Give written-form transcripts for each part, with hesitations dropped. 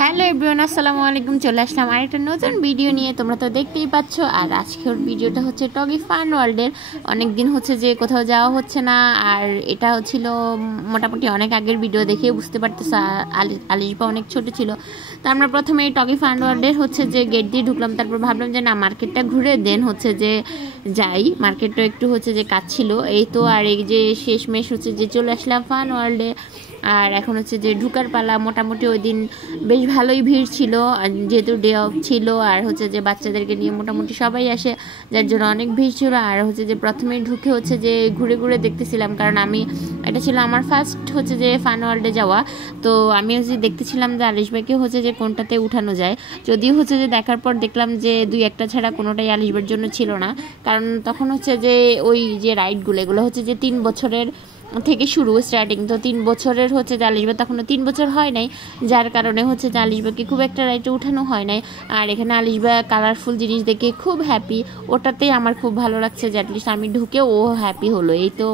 Hello everyone, আসসালামু আলাইকুম। চলে আসলাম আরেকটা নতুন ভিডিও নিয়ে। তোমরা তো দেখতেই পাচ্ছ। আর আজকের ভিডিওটা হচ্ছে টগি ফান ওয়ার্ল্ডের। অনেক দিন হচ্ছে যে কোথাও যাওয়া হচ্ছে না। আর এটা হচ্ছিল মোটামুটি অনেক আগের ভিডিও, দেখে বুঝতে পারতেছে আলিশবা অনেক ছোট ছিল। তো আমরা প্রথমে এই টগি ফান ওয়ার্ল্ডের হচ্ছে যে গেট দিয়ে ঢুকলাম। তারপর ভাবলাম যে না, মার্কেটটা ঘুরে দেন হচ্ছে যে যাই। মার্কেটটা একটু হচ্ছে যে কাজ ছিল এই তো। আর এই যে শেষমেশ হচ্ছে যে চলে আসলাম ফান ওয়ার্ল্ডে। আর এখন হচ্ছে যে ঢুকার পালা। মোটামুটি ওই দিন বেশ ভালোই ভিড় ছিল, যেহেতু ডে অফ ছিল। আর হচ্ছে যে বাচ্চাদেরকে নিয়ে মোটামুটি সবাই আসে, যার জন্য অনেক ভিড় ছিল। আর হচ্ছে যে প্রথমেই ঢুকে হচ্ছে যে ঘুরে ঘুরে দেখতেছিলাম, কারণ এটা ছিল আমার ফার্স্ট হচ্ছে যে ফান ওয়ার্ল্ডে যাওয়া। তো আমি হচ্ছে দেখতেছিলাম যে আলিশবাকে হচ্ছে যে কোনটাতে উঠানো যায়। যদিও হচ্ছে যে দেখার পর দেখলাম যে দুই একটা ছাড়া কোনোটাই আলিশবার জন্য ছিল না, কারণ তখন হচ্ছে যে ওই যে রাইডগুলো এগুলো হচ্ছে যে 3 বছরের থেকে শুরু স্টার্টিং। তো 3 বছরের হচ্ছে যে আলিশবা তখনও 3 বছর হয় নাই, যার কারণে হচ্ছে যে আলিশবাকে খুব একটা রাইটে উঠানো হয় নাই। আর এখানে আলিশবা কালারফুল জিনিস দেখে খুব হ্যাপি, ওটাতেই আমার খুব ভালো লাগছে যে অ্যাটলিস্ট আমি ঢুকে ও হ্যাপি হলো। এই তো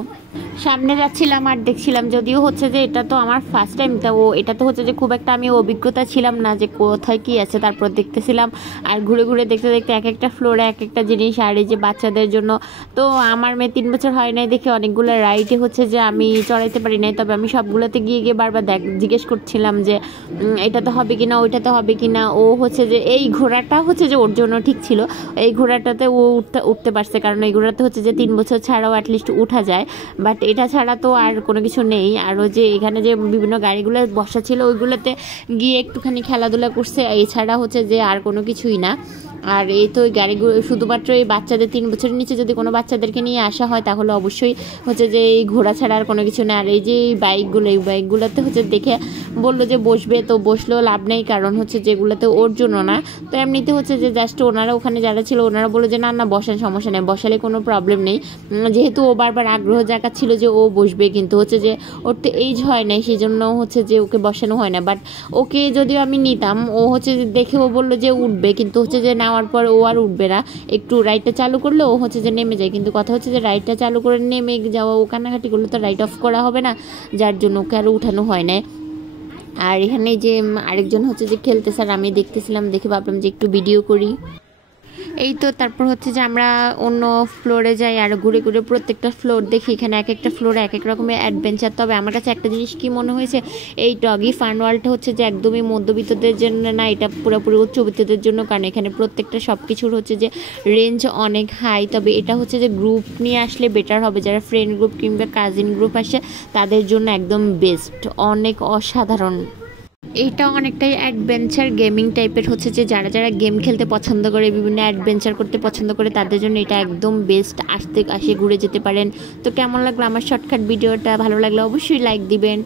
সামনে যাচ্ছিলাম আর দেখছিলাম, যদিও হচ্ছে যে এটা তো আমার ফার্স্ট টাইম, তো এটা তো হচ্ছে যে খুব একটা আমি অভিজ্ঞতা ছিলাম না যে কোথায় কি আছে। তারপর দেখতেছিলাম আর ঘুরে ঘুরে দেখতে দেখতে এক একটা ফ্লোরে এক একটা জিনিস। আর এই যে বাচ্চাদের জন্য, তো আমার মেয়ে 3 বছর হয় নাই দেখে অনেকগুলো রাইডে হচ্ছে যে আমি চড়াইতে পারি নাই। তবে আমি সবগুলোতে গিয়ে গিয়ে বারবার জিজ্ঞেস করছিলাম যে এটাতে হবে কিনা, ওইটাতে হবে কিনা। ও হচ্ছে যে এই ঘোড়াটা হচ্ছে যে ওর জন্য ঠিক ছিল, এই ঘোড়াটাতে ও উঠতে পারছে, কারণ এই ঘোড়াতে হচ্ছে যে 3 বছর ছাড়াও অ্যাটলিস্ট উঠা যায়। বাট এটা ছাড়া তো আর কোনো কিছু নেই। আরও যে এখানে যে বিভিন্ন গাড়িগুলো বসা ছিল ওইগুলোতে গিয়ে একটুখানি খেলাধুলা করছে, এছাড়া হচ্ছে যে আর কোনো কিছুই না। আর এই তো ওই গাড়িগুলো শুধুমাত্র এই বাচ্চাদের 3 বছরের নিচে যদি কোনো বাচ্চাদেরকে নিয়ে আসা হয় তাহলে অবশ্যই হচ্ছে যে এই ঘোড়া ছাড়া আর কোনো কিছু না। আর এই যে এই বাইকগুলোতে হচ্ছে দেখে বললো যে বসবে, তো বসলেও লাভ নেই, কারণ হচ্ছে যেগুলোতে ওর জন্য না। তো এমনিতে হচ্ছে যে জাস্ট ওনারা ওখানে যারা ছিল ওনারা বললো যে না না বসেন, সমস্যা নেই, বসালে কোনো প্রবলেম নেই। যেহেতু ও বারবার আগ্রহ জায়গা ছিল যে ও বসবে, কিন্তু হচ্ছে যে ওর তো এইজ হয় নাই, সেই জন্য হচ্ছে যে ওকে বসানো হয় না। বাট ওকে যদিও আমি নিতাম, ও হচ্ছে যে দেখে ও বললো যে উঠবে, কিন্তু হচ্ছে যে নেওয়ার পর ও আর উঠবে না। একটু রাইডটা চালু করলে ও হচ্ছে যে নেমে যায়, কিন্তু কথা হচ্ছে যে রাইডটা চালু করে নেমে যাওয়া, ও কান্নাকাটি করলে তো রাইড অফ করা হবে না, যার জন্য ওকে আরও উঠানো হয় না। আর এখানে যে আরেকজন হচ্ছে যে খেলতেছে আর আমি দেখতেছিলাম, দেখে ভাবলাম যে একটু ভিডিও করি। এই তো তারপর হচ্ছে যে আমরা অন্য ফ্লোরে যাই আর ঘুরে ঘুরে প্রত্যেকটা ফ্লোর দেখি। এখানে এক একটা ফ্লোরে এক এক রকমের অ্যাডভেঞ্চার। তবে আমার কাছে একটা জিনিস কি মনে হয়েছে, এই টগি ফান ওয়ার্ল্ডটা হচ্ছে যে একদমই মধ্যবিত্তদের জন্য না, এটা পুরোপুরি উচ্চবিত্তদের জন্য, কারণ এখানে প্রত্যেকটা সব কিছুর হচ্ছে যে রেঞ্জ অনেক হাই। তবে এটা হচ্ছে যে গ্রুপ নিয়ে আসলে বেটার হবে, যারা ফ্রেন্ড গ্রুপ কিংবা কাজিন গ্রুপ আসে তাদের জন্য একদম বেস্ট, অনেক অসাধারণ। এইটা অনেকটাই অ্যাডভেঞ্চার গেমিং টাইপের হচ্ছে যে যারা যারা গেম খেলতে পছন্দ করে, বিভিন্ন অ্যাডভেঞ্চার করতে পছন্দ করে, তাদের জন্য এটা একদম বেস্ট। আসে ঘুরে যেতে পারেন। তো কেমন লাগলো আমার শর্টকাট ভিডিওটা? ভালো লাগলে অবশ্যই লাইক দিবেন।